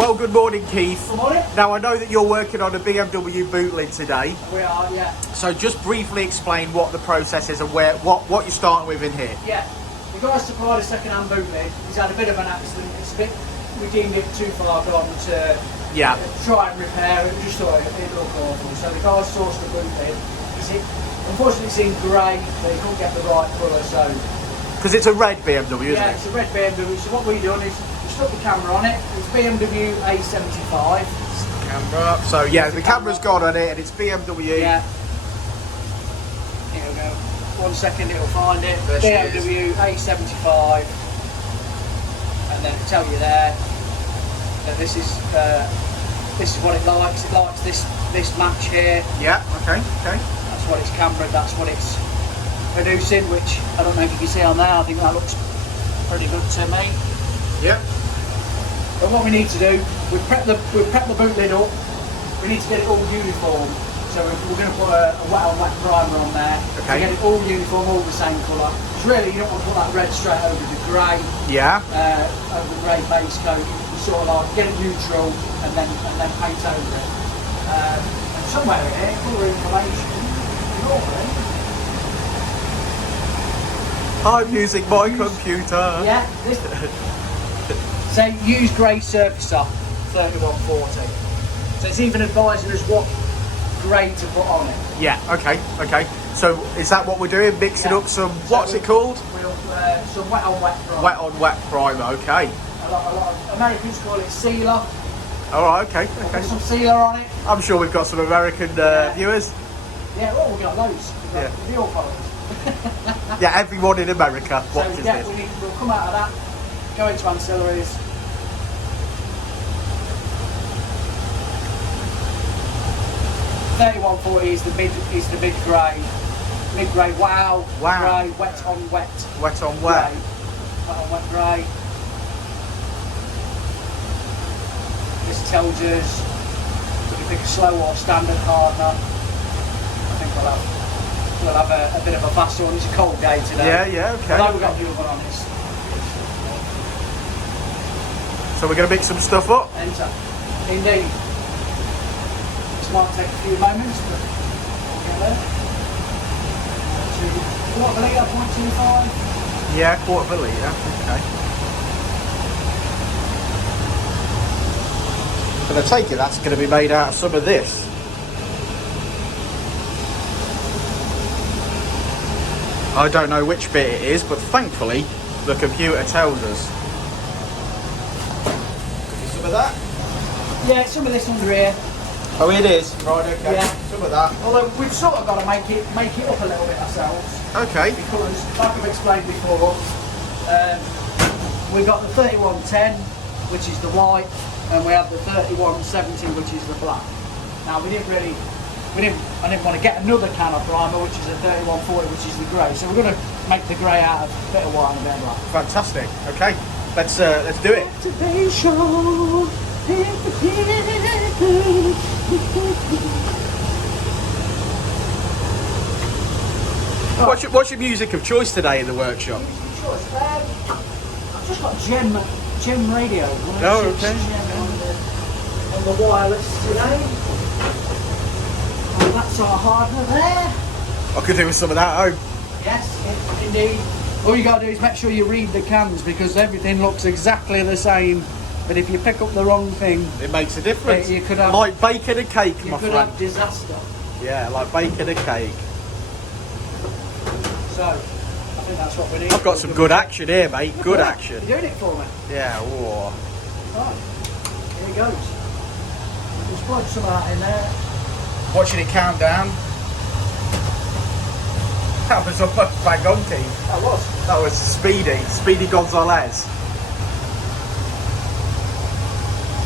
Well, good morning, Keith. Good morning. Now, I know that you're working on a BMW boot lid today. We are, yeah. So just briefly explain what the process is and what you're starting with in here. Yeah. The guy supplied a second-hand boot lid. He's had a bit of an accident. It's a bit, we deemed it too far gone to try and repair it. We just thought it looked awful. So the guy sourced the boot lid. Unfortunately, it's in grey, so he couldn't get the right colour, so... Because it's a red BMW, isn't it? Yeah, it's a red BMW. So what we've done is we stuck the camera on it. It's BMW A75. Camera. So yeah, the camera's gone on it, and it's BMW. Yeah. Here we go. 1 second, it'll find it. There BMW A75, and then it'll tell you there that this is what it likes. It likes this match here. Yeah. Okay. That's what it's cambered. That's what it's producing, which I don't know if you can see on there. I think that looks pretty good to me. Yep. But what we need to do, we've prepped the boot lid up. We need to get it all uniform. So we're going to put a wet on wet primer on there. Okay. To get it all uniform, all the same colour. Because really, you don't want to put that red straight over the grey. Yeah. Over the grey base coat. You sort of like get it neutral and then paint over it. And somewhere here, colour information. Normally. I'm using my computer. Yeah. So use grey surfacer 3140. So it's even advising us what grey to put on it. Yeah. Okay. So is that what we're doing? Mixing up some. What's it called? Some wet on wet primer. Wet on wet primer. Okay. A lot of Americans call it sealer. All right. Okay. Put some sealer on it. I'm sure we've got some American viewers. Yeah. Well, we've got loads. We've got the real followers. Yeah, everyone in America watches this. We'll come out of that, go into ancillaries. $31.40 is the mid grey. Wow. Grey, wet on wet. Wet on wet. Grey. Wet on wet grey. This tells us if you pick a slow or standard hardener. I think we'll have a bit of a fast one. It's a cold day today. Yeah, okay. Although we've got the oven on this. So we're going to mix some stuff up? Enter. Indeed. This might take a few moments, but we'll get there. Quarter of a litre, 0.25. Yeah, quarter of a litre. Okay. But I take it that's going to be made out of some of this. I don't know which bit it is, but thankfully the computer tells us. Some of that? Yeah, some of this under here. Oh, it is. Right, okay. Yeah. Some of that. Although we've sort of got to make it up a little bit ourselves. Okay. Because, like I've explained before, we've got the 3110, which is the white, and we have the 3170, which is the black. Now I didn't want to get another can of primer, which is a 3140, which is the grey. So we're going to make the grey out of a bit of white and a bit of black. Fantastic. Okay, let's do it. What's your music of choice today in the workshop? I've just got Gem Radio. Oh, okay. On the wireless today. And that's our hardener there. I could do with some of that at home. Yes, indeed. All you got to do is make sure you read the cans, because everything looks exactly the same. But if you pick up the wrong thing, it makes a difference. You could have, like bacon and cake, my friend. You could have disaster. Yeah, like bacon and cake. So, I think that's what we need. I've got some good action here, mate. Good action. You're doing it for me? Yeah, whoa. Right, here it goes. We'll splodge some of that in there. Watching it count down. That was almost bang on, Keith. That was Speedy Gonzalez.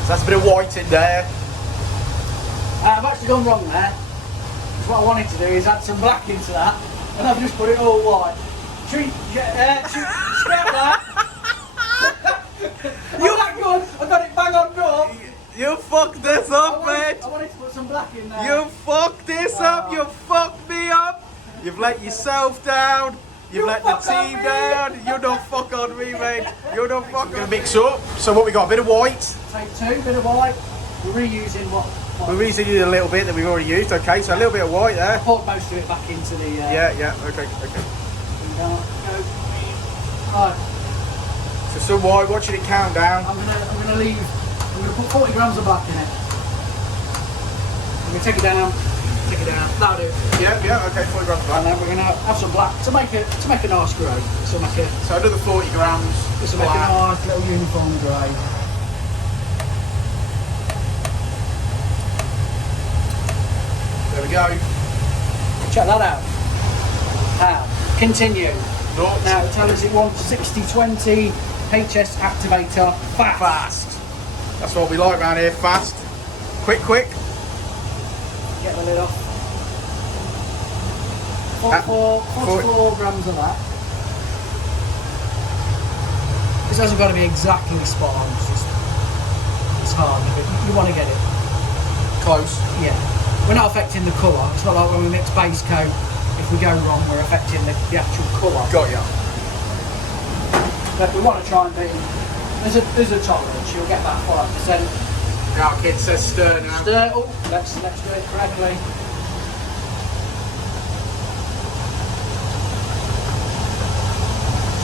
So that's a bit of white in there. I've actually gone wrong there. Because what I wanted to do is add some black into that, and I've just put it all white. Scrap that. You're that good. I got it bang on top. You fucked this up, mate. I wanted to put some black in there. You fucked this up. You fucked me up. You've let yourself down. You've let the team down. You don't fuck on me, mate. You don't fuck on me. Gonna mix up. So what we got? A bit of white. take 2, bit of white. We're reusing what We're reusing a little bit that we've already used. Okay, so a little bit of white there. poured most of it back into the. Yeah. Okay. Right. So some white. Watching it count down. I'm gonna put 40 grams of black in it. I'm gonna take it down. That'll do. Yeah. Okay, 40 grams of And black. then we're gonna have some black to make a nice grey. So another 40 grams. This will make a nice little uniform grey. There we go. Check that out. Now, continue. Not Now it tells us it wants 60-20 HS activator fast. That's what we like around here. Fast. Quick. Get the lid off. 44 grams of that. This hasn't got to be exactly spot on. It's hard. You want to get it close. Yeah. We're not affecting the colour. It's not like when we mix base coat. If we go wrong, we're affecting the actual colour. Got ya. But we want to try and be. There's a tolerance. You'll get about 5%. Our kid says stir now. Stir. Oh, let's do it correctly.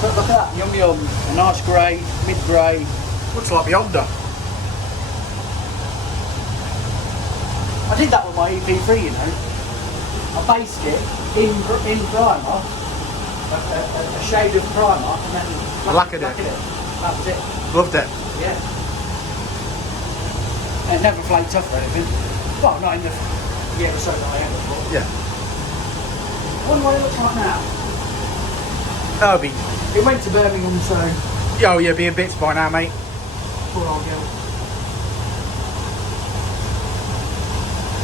So look at that, yum. A nice grey, mid-grey. Looks like the Honda. I did that with my EP3, you know. I based it in primer, a shade of primer, and then lacquered it. That was it. Loved it. Yeah. And it never flaked off or anything. Well, not in the year or so that I had it for. Yeah. I wonder what it looks like now. That'll be. It went to Birmingham, so. Oh yeah, be a bits by now, mate. Poor old girl.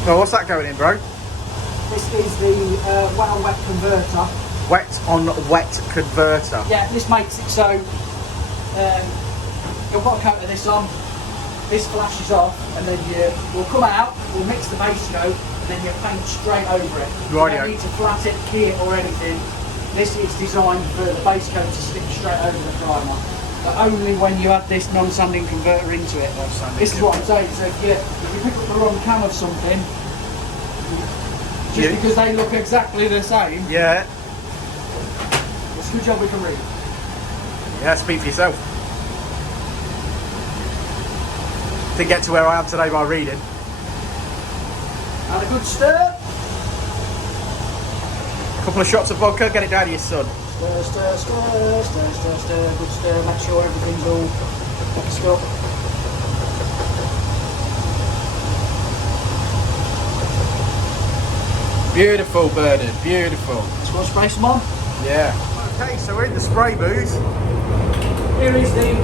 Well, what's that going in, bro? This is the wet on wet converter. Wet on wet converter. Yeah, this makes it so you'll put a coat of this on, this flashes off, and then we'll come out, we'll mix the base coat, and then you paint straight over it. Right. You don't need to flat it, key it, or anything. This is designed for the base coat to stick straight over the primer. But only when you add this non-sanding converter into it. This is what I'm saying. So if you pick up the wrong can of something, just because they look exactly the same. Yeah. It's a good job we can read. Yeah, speak for yourself. Didn't get to where I am today by reading. And a good stir. Couple of shots of vodka, get it down to your son. Stir. Good stir. Make sure everything's all mixed up. Beautiful, Bernard, beautiful. Just want to spray some on. Yeah. Okay, so we're in the spray booth. Here is the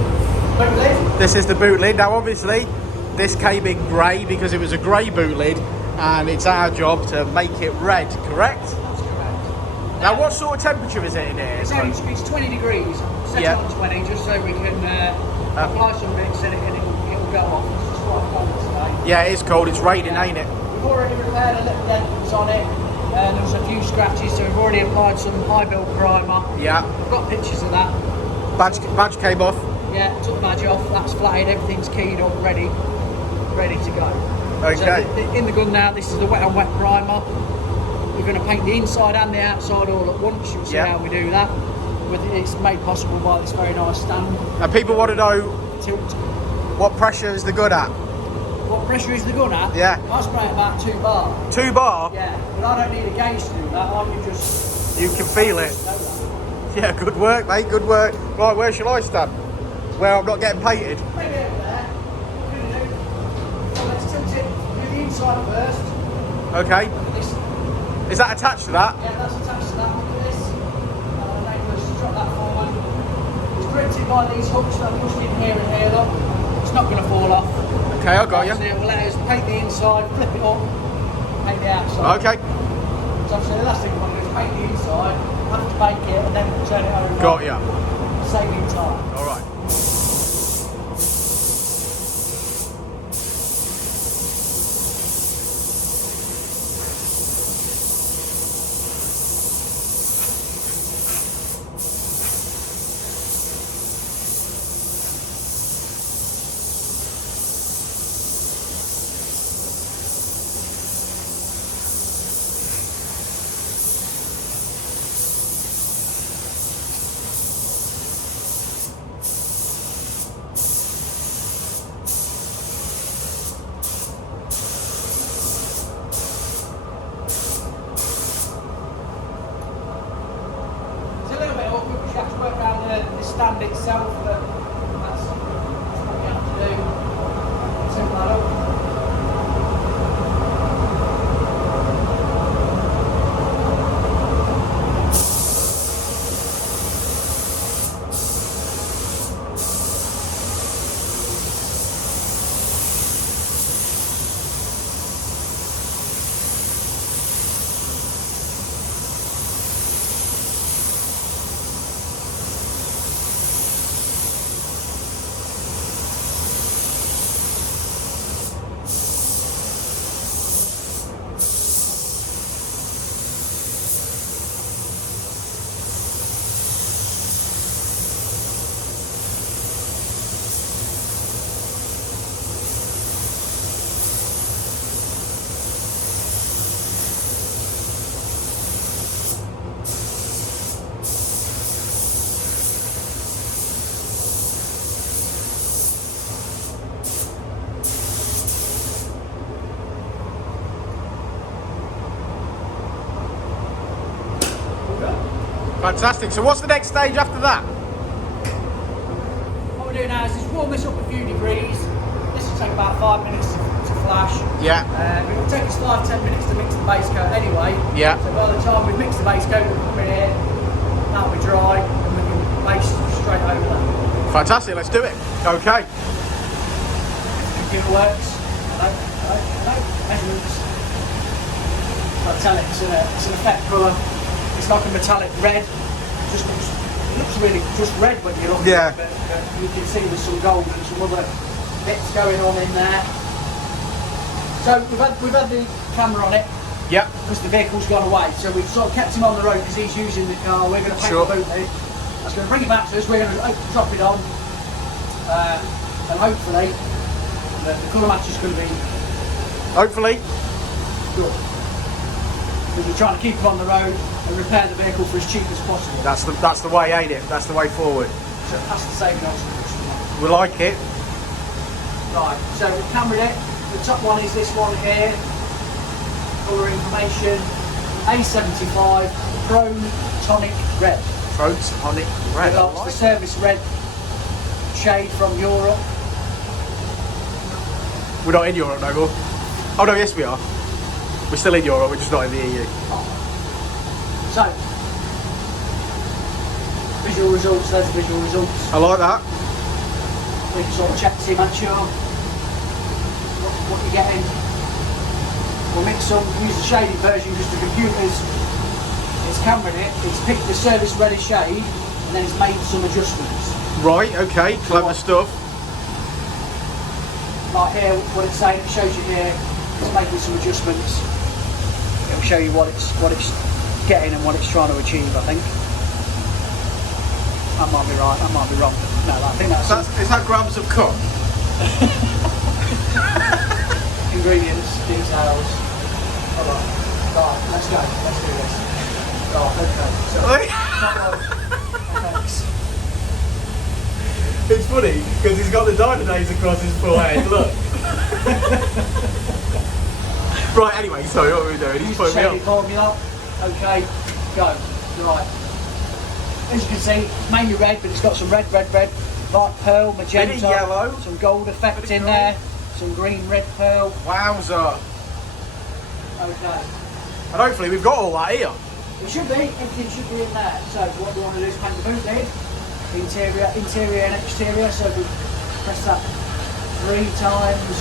boot lid. This is the boot lid. Now obviously, this came in grey because it was a grey boot lid, and it's our job to make it red, correct? That's correct. Now what sort of temperature is it in here? It's 20 degrees. Set it on 20 just so we can apply some bits and it'll go off. It's just quite cold today. Yeah, it is cold. It's raining, ain't it? We've already repaired a little dent on it. There was a few scratches, so we've already applied some high build primer. Yeah. We've got pictures of that. Badge came off. Yeah, took the badge off. That's flatted. Everything's keyed up, ready to go. Okay. So in the gun now, this is the wet on wet primer. We're going to paint the inside and the outside all at once. You'll see how we do that. It's made possible by this very nice stand. And people want to know Tilt. what pressure is the gun at? What pressure is the gun at? Yeah. I spray at about 2 bar. 2 bar? Yeah, but I don't need a gauge to do that. I can just. You can feel it. know that. Yeah, good work, mate, good work. Right, where shall I stand? Where I'm not getting painted? Maybe over there. So let's tilt it. Do the inside first. Okay. Look at this. Is that attached to that? Yeah, that's attached to that. Look at this. Let's drop that forward. It's gripped by these hooks that are pushed in here and here. Look, it's not going to fall off. Okay, I got you. So we'll let us paint the inside, flip it up, paint the outside. Okay. So obviously the last thing we want to do is paint the inside, have to bake it, and then turn it over. Got you. Saving time. All right. stand itself, but that's what we have to do. Simple that up. Fantastic. So what's the next stage after that? What we're doing now is just warm this up a few degrees. This will take about 5 minutes to flash. Yeah. It will take us 5-10 minutes to mix the base coat anyway. Yeah. So by the time we mix the base coat, we'll come in here, that'll be dry, and we can base straight over that. Fantastic, let's do it. Okay. Computer works. Hello. Measurements. I'll tell it, it's an effect colour. It's like a metallic red. It looks really just red when you look at it, but you can see there's some gold and some other bits going on in there. So we've had the camera on it. Yep. Because the vehicle's gone away, so we've sort of kept him on the road because he's using the car. We're going to paint the boot lid. That's going to bring it back to us. We're going to drop it on, and hopefully the colour match is going to be Hopefully. good. Because we're trying to keep him on the road and repair the vehicle for as cheap as possible. That's the way, ain't it? That's the way forward. So that's the saving option for the customer. We like it. Right, so we've cambered it. The top one is this one here. Colour information. A75 Chrome Tonic Red. Protonic red. It's the service red shade from Europe. We're not in Europe no more. Oh no, yes we are. We're still in Europe, we're just not in the EU. So, visual results, there's the visual results. I like that. We can sort of check to see, make sure what you're getting. We'll mix some, use the shading version because the computer's cameraed it, it's picked the service reddish shade and then it's made some adjustments. Right, okay, clever stuff. Like here, what it's saying, it shows you here, it's making some adjustments. It'll show you what it's getting and what it's trying to achieve, I think. That might be right, that might be wrong. No, I think Is that grams of cut? ingredients, details. Alright, right, let's go, let's do this. Right, okay. So, thanks. It's funny because he's got the Dynodaze across his forehead. Look. Right. Anyway, sorry. What were we doing? He's putting me Shading up. formula. Okay. Go. Right. As you can see, mainly red, but it's got some red, light pearl, magenta, Bit of yellow, some gold effect bit of in gold. there, some green, red pearl. Wowza. Okay. And hopefully we've got all that here. It should be. Everything should be in there. So what we want to do is paint the boot lid. Interior and exterior, so we press that 3 times,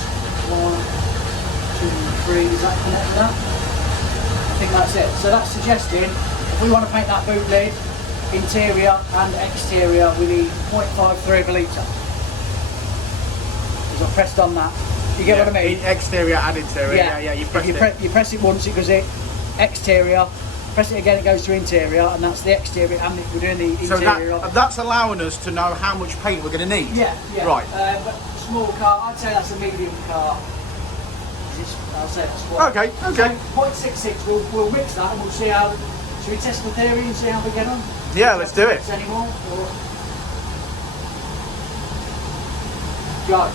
1, 2, 3, is that connected up? I think that's it. So that's suggesting if we want to paint that boot lid, interior and exterior, we need 0.53 of a litre. Because I've pressed on that. You get what I mean? Exterior and interior. Yeah. You press it. You press it once, it goes in exterior. Press it again, it goes to interior, and that's the exterior, and we're doing the interior. So that's allowing us to know how much paint we're going to need. Yeah. Right. But small car, I'd say that's a medium car. I'll say that's what. Okay. So 0.66, we'll mix that and we'll see how. Should we test the theory and see how we get on? Yeah, let's do it. Anymore? Or... Go.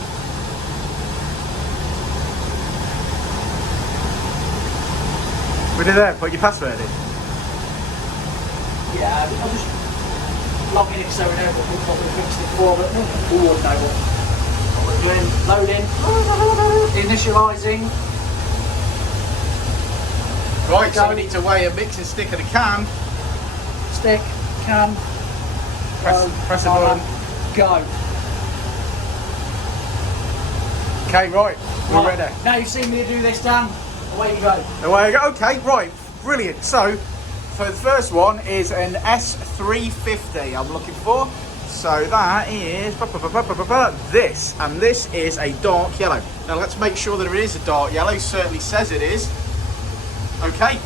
We're there. Put your password in. Yeah, I'll just. logging it so we know what we fixed it for, but we would know what we're doing. Loading, initialising. Right, so we need to weigh a mixing stick and a can. Stick, can, press a button. Go. Okay, right, we're Right, ready. now you've seen me do this, Dan, away you go. Away I go. Okay, right, brilliant. So the first one is an S350 I'm looking for. So that is this, and this is a dark yellow. Now let's make sure that it is a dark yellow. Certainly says it is. Okay,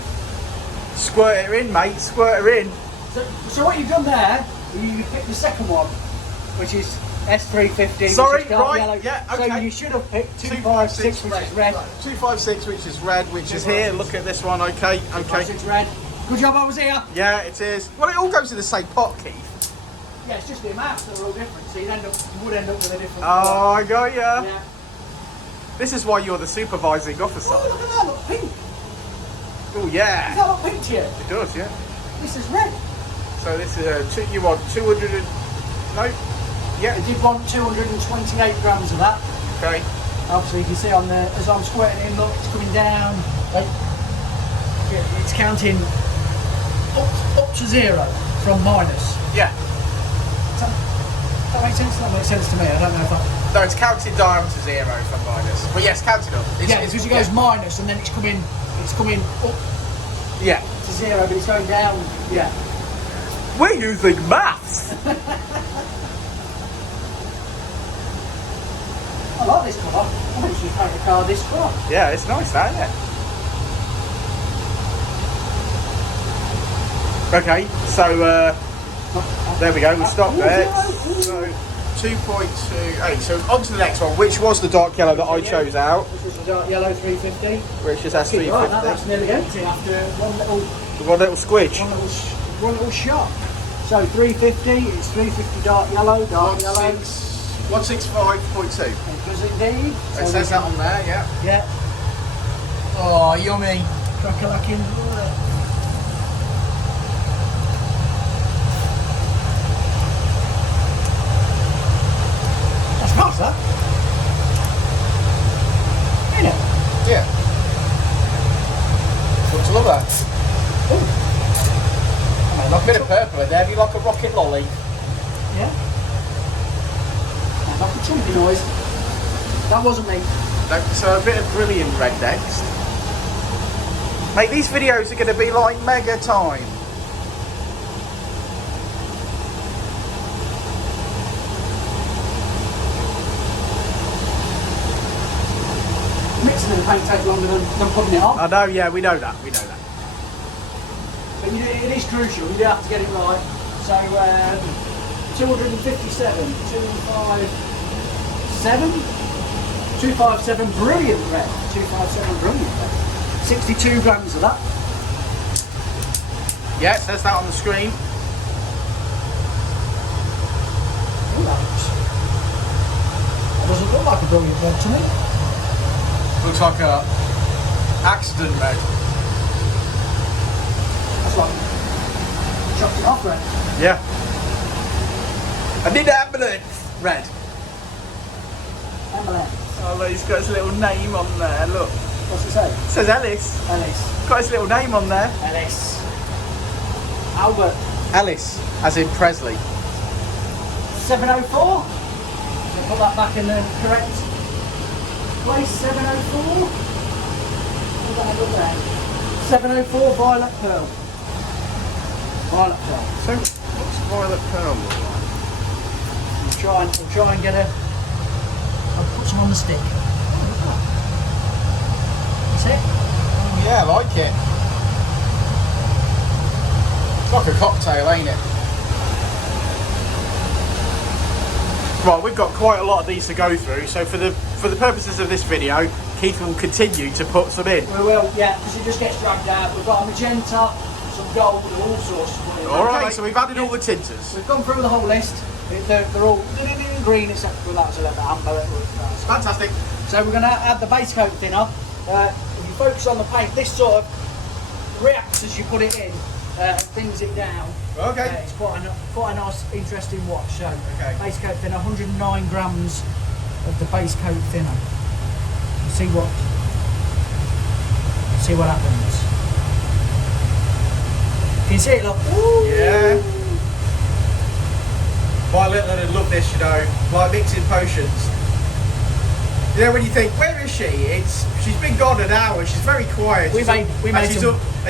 squirt her in, mate, squirt her in. So what you've done there, you picked the second one, which is S350. Sorry, which is dark right, yellow. yeah, okay. So you should have picked 256, which is red. 256, which is red, which is here. Look at this one. Okay, okay. 256 red. Good job, I was here. Yeah, it is. Well, it all goes in the same pot, Keith. Yeah, it's just the amounts that are all different, so you would end up with a different. Oh, I got ya. Yeah. This is why you're the supervising officer. Oh, look at that, look pink. Oh, Does yeah. that look pink to you? It does, yeah. This is red. So this is you want 200 and no? Yeah. I did want 228 grams of that. Okay. Obviously, you can see on the as I'm squirting in, look, it's coming down. It's counting up to 0 from minus. Yeah. That makes sense? That makes sense to me. I don't know if that. No, it's counted down to 0 from minus. But yes, counted up. Yeah, because it goes minus and then it's coming up Yeah. to 0, but it's going down. Yeah. We're using maths. I like this colour. I think you paint the car this colour. Yeah, it's nice, that, isn't it? Okay, so there we go. We stopped there. So 2.28. So on to the next one, which was the dark yellow that I chose out. This is the dark yellow 350. Which is S350. Right, that's nearly empty after one One little squidge. one little shot. So 350, it's 350 dark yellow. 165.2. It does indeed. It says that on there, yeah. Yeah. Oh, yummy. Crack-a-lacking. That's nice, that. Ain't it? Yeah. What's love that? Ooh. A bit of purple in there. Do you like a rocket lolly? Yeah. Like a chumpy noise. That wasn't me. So a bit of brilliant red next. Mate, these videos are going to be like mega time. Mixing the paint takes longer than putting it on. I know, yeah, we know that. We know that. But it is crucial, you do have to get it right. So 257, 257 brilliant red, 257 brilliant red. 62 grams of that. Yeah, it says that on the screen. Ooh, that doesn't look like a brilliant red to me. Looks like a accident red. That's like chopped it off red. Yeah. I did ambulance red. Ambulance. Oh look, he's got his little name on there, look. What's it say? It says Ellis. Ellis. Got his little name on there. Ellis. Albert. Ellis, as in Presley. 704. Put that back in the correct place. 704. Put that over there. 704 violet pearl. Violet pearl. So, what's violet pearl look like? We'll try and get a. I'll put some on the stick. That's it. Oh, yeah, I like it. It's like a cocktail, ain't it? Right, we've got quite a lot of these to go through, so for the purposes of this video, Keith will continue to put some in. We will, yeah, because it just gets dragged out. We've got a magenta, some gold, and all sorts of money. Alright, so we've added all the tinters. We've gone through the whole list. They're all green except for that, so the amber. Fantastic. So we're going to add the base coat thinner. If you focus on the paint, this sort of reacts as you put it in and thins it down. Okay. It's quite a nice, interesting watch. So, Okay. base coat thinner, 109 grams of the base coat thinner. See what happens. Can you see it? Look. Ooh. Yeah. My little one would love this, you know, like mixing potions. You know, when you think, where is she? She's been gone an hour. She's very quiet. We made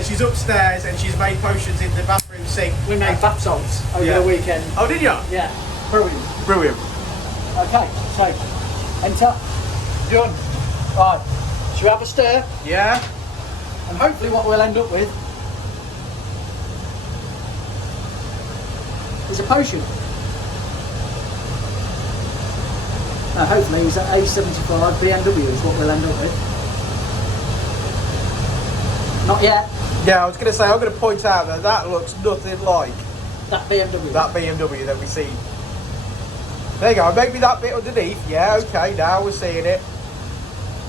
she's upstairs and she's made potions in the bathroom sink. We made bath salts over the weekend. Oh, did you? Yeah, brilliant. Brilliant. Okay, so enter. Done. Right, should we have a stir? Yeah. And hopefully what we'll end up with is a potion. Now hopefully it's an A75 BMW is what we'll end up with. Not yet. Yeah, I was going to say, I'm going to point out that looks nothing like that BMW. That BMW that we see. There you go, maybe that bit underneath. Yeah, okay, now we're seeing it.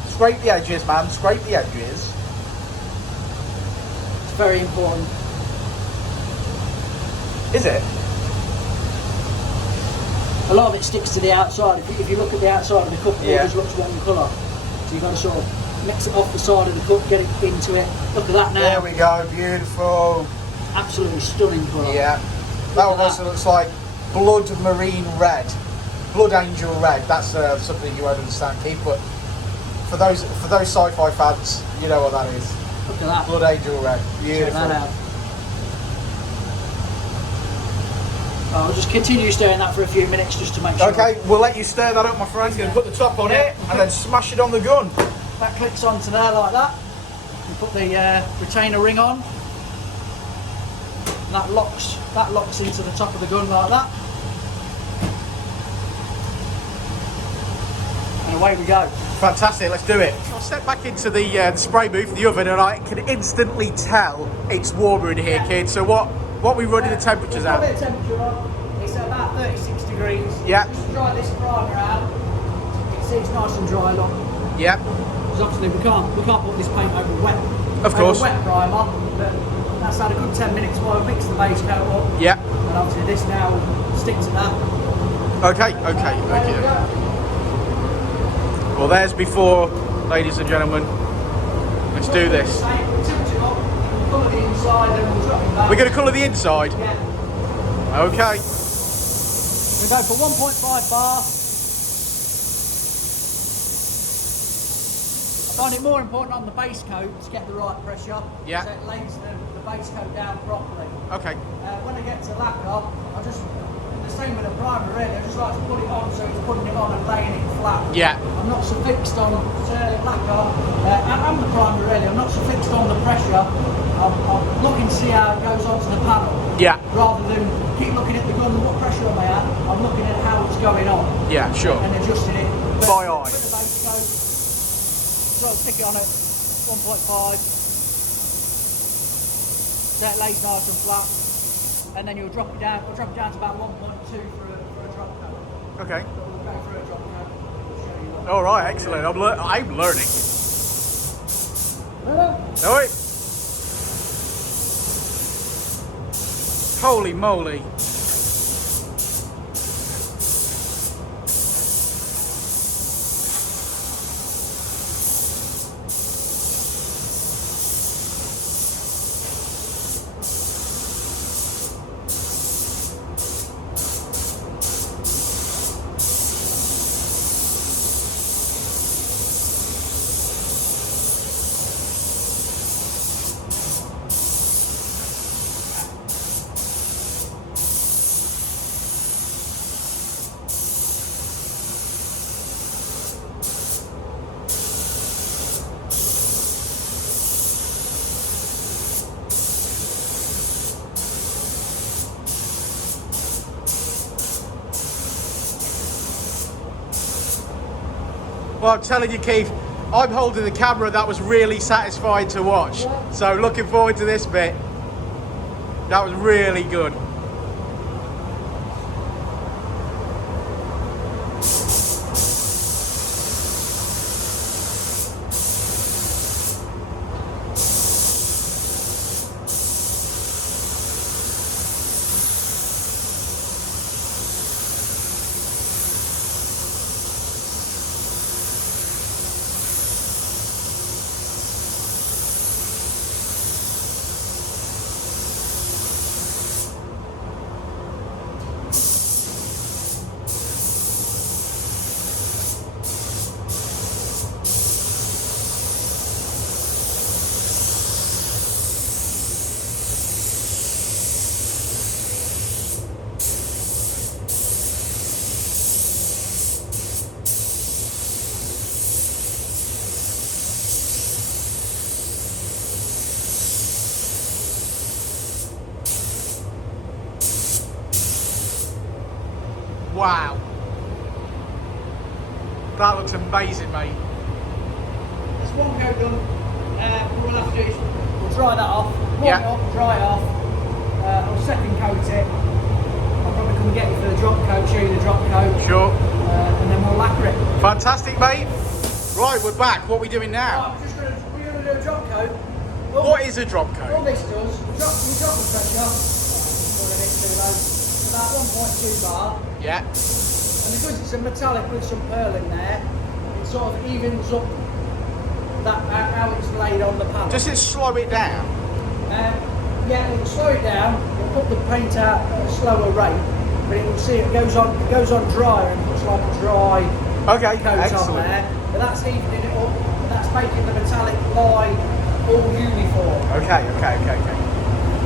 Scrape the edges, man, scrape the edges. It's very important. Is it? A lot of it sticks to the outside. If you look at the outside of the cup, it always looks one colour. So you've got to sort of mix it off the side of the cup, get it into it. Look at that now. There we go, beautiful. Absolutely stunning colour. Yeah. That one also looks like blood marine red. Blood angel red. That's something you won't understand, Keith, but for those sci-fi fans, you know what that is. Look at that. Blood angel red. Beautiful. Check that out. I'll just continue stirring that for a few minutes just to make sure. Okay, we'll let you stir that up, my friend. Going to put the top on it and then smash it on the gun. That clicks onto there like that. You put the retainer ring on. And that locks into the top of the gun like that. And away we go. Fantastic, let's do it. I'll step back into the spray booth, the oven, and I can instantly tell it's warmer in here, kids. So what we running the temperatures at? The temperature on, it's at about 36 degrees. Yeah. Just dry this primer out. You can see it's nice and dry, look. Yeah. Because obviously we can't put this paint over wet. Of course. Over wet primer, but that's had a good 10 minutes while I mix the base coat up. Yeah. And obviously this now will stick to that. Okay. Well, there's before, ladies and gentlemen. Let's do this. We're going to colour the inside? Yeah. Okay. We go for 1.5 bar. I find it more important on the base coat to get the right pressure. Yeah. So it lays the base coat down properly. Okay. When I get to lacquer, I just, the same with the primer really, I just like to put it on so it's putting it on and laying it flat. Yeah. I'm not so fixed on lacquer, and the primer really, I'm not so fixed on the pressure. I'm looking to see how it goes onto the panel. Yeah. Rather than keep looking at the gun and what pressure am I at, I'm looking at how it's going on. Yeah, sure. And adjusting it. By eye. So I'll stick it on at 1.5. So it lays nice and flat. And then you'll drop it down. We'll drop it down to about 1.2 for a drop coat. Okay. So we'll go for a drop coat. All right, excellent. I'm learning. All right. Holy moly. Well, I'm telling you, Keith, I'm holding the camera. That was really satisfying to watch. So looking forward to this bit. That was really good. Wow. That looks amazing, mate. There's one coat done. What we'll have to do is we'll dry that off, warm it up, dry it off. I'll second coat it. I'll probably come and get you for the drop coat, show you the drop coat. Sure. And then we'll lacquer it. Fantastic, mate. Right, we're back. What are we doing now? Right, we're going to do a drop coat. What is a drop All coat? this does, we drop the pressure. About 1.2 bar. Yeah. And because it's a metallic with some pearl in there, it sort of evens up that how it's laid on the panel. Does it slow it down? Yeah, it'll slow it down. It'll put the paint out at a slower rate, but it will see it goes on drier and puts like a dry coat on there. But that's evening it up. And that's making the metallic lie all uniform. Okay.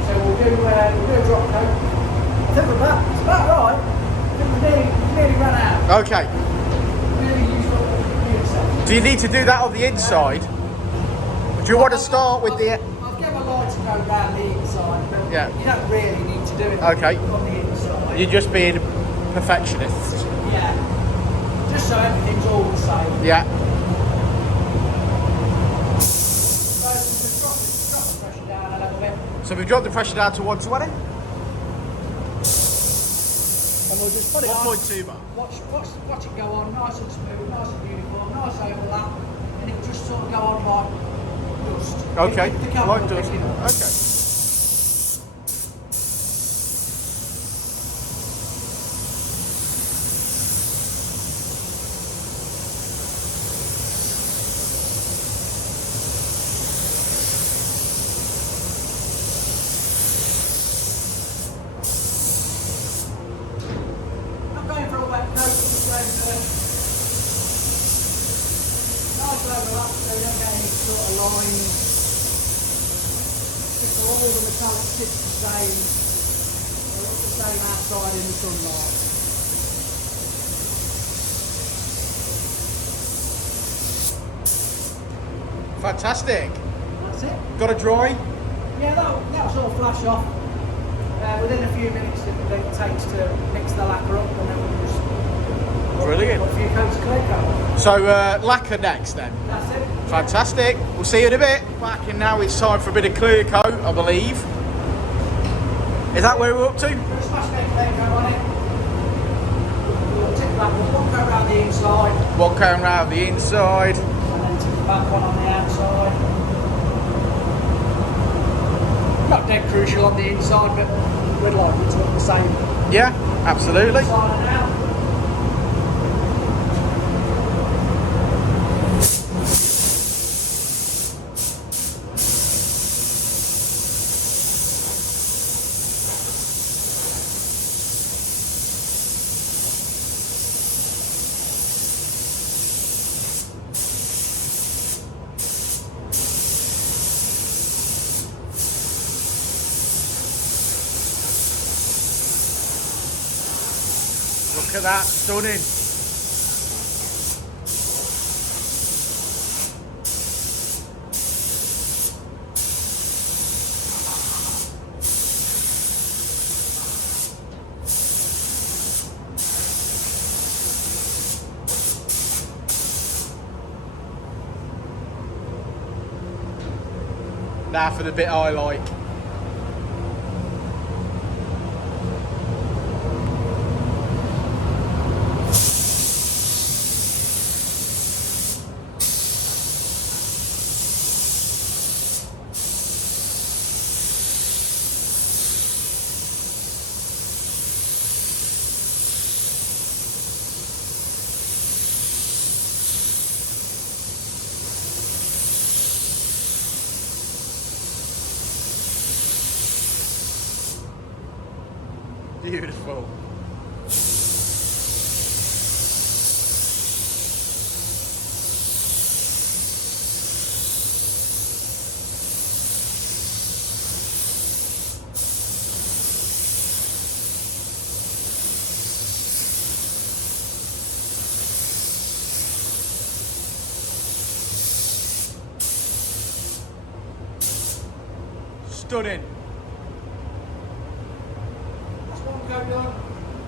So we'll do a drop coat. I think it's about right. I think we nearly ran out. Okay. Really used up the inside. Do you need to do that on the inside? Do you want to start with the... I'll get my light to go round the inside, but Yeah. you don't really need to do it Okay. on the inside. You're just being perfectionist. Yeah. Just so everything's all the same. Yeah. So we'll just drop the pressure down a little bit. So we've dropped the pressure down to 120? And we'll just put it on. 1.2 bar. Watch it go on, nice and smooth, nice and uniform, nice overlap, and it will just sort of go on like dust. Okay. The camera Like will dust. pick it up. Okay. Not going for a wet coat, just going for nice overlap so you don't get any sort of lines. Just so all the metallic sits the same. They look the same outside in the sunlight. Fantastic. That's it. Got a dry? Yeah, that'll sort of flash off within a few minutes that it takes to mix the lacquer up, and then we'll just Brilliant. put a few coats of clear coat. So lacquer next then. That's it. Fantastic. We'll see you in a bit. Back and now it's time for a bit of clear coat, I believe. Is that where we're up to? Put a smash clear coat on it. We'll tip that one coat around the inside, One cone round the inside. and then tip the back one on the outside. Not dead crucial on the inside, but we'd like it to look the same Yeah, absolutely. inside and out. Look at that, stunning. Now for the bit I like. Beautiful. Stunning. That's one coat done.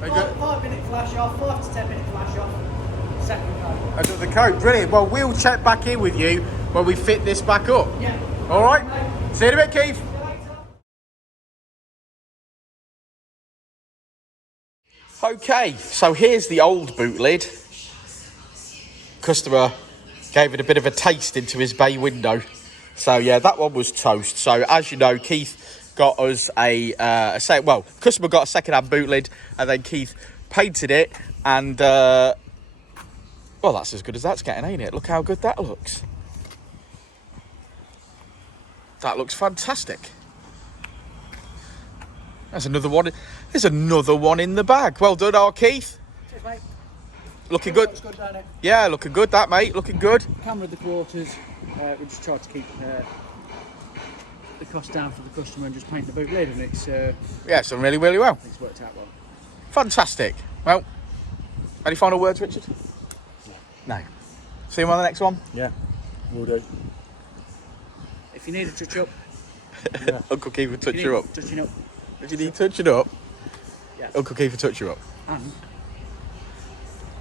Very good. 5 minute flash off, 5 to 10 minute flash off, second coat. Another coat, brilliant. Well, we'll check back in with you when we fit this back up. Yeah. All right. See you in a bit, Keith. Okay, so here's the old boot lid. Customer gave it a bit of a taste into his bay window. So yeah, that one was toast. So as you know, Keith got us customer got a second-hand boot lid, and then Keith painted it, and well, that's as good as that's getting, ain't it? Look how good that looks. That looks fantastic. There's another one. There's another one in the bag. Well done, our Keith. Cheers, mate. Looking good. Looks good, don't it? Yeah, looking good, that mate. Looking good. Camera at the quarters. We just tried to keep the cost down for the customer and just paint the boot lid, and it's yeah, it's done really, really well. it's worked out well. Fantastic. Well, any final words, Richard? No. See you on the next one. Yeah, will do. If you need a touch up, Yeah. Uncle Keith will touch you up. touching up, If you need touching up, yeah, Uncle Keith will touch you up. and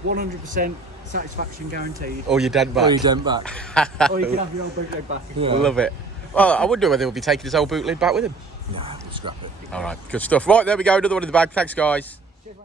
100% satisfaction guaranteed. Or your dent Or back. you dent back. Or you can have your old boot lid back. Yeah. Love it. Well, I wonder whether he'll be taking his old boot lid back with him. Nah, we'll scrap it. All right, good stuff. Right, there we go. Another one in the bag. Thanks, guys. Cheers, mate.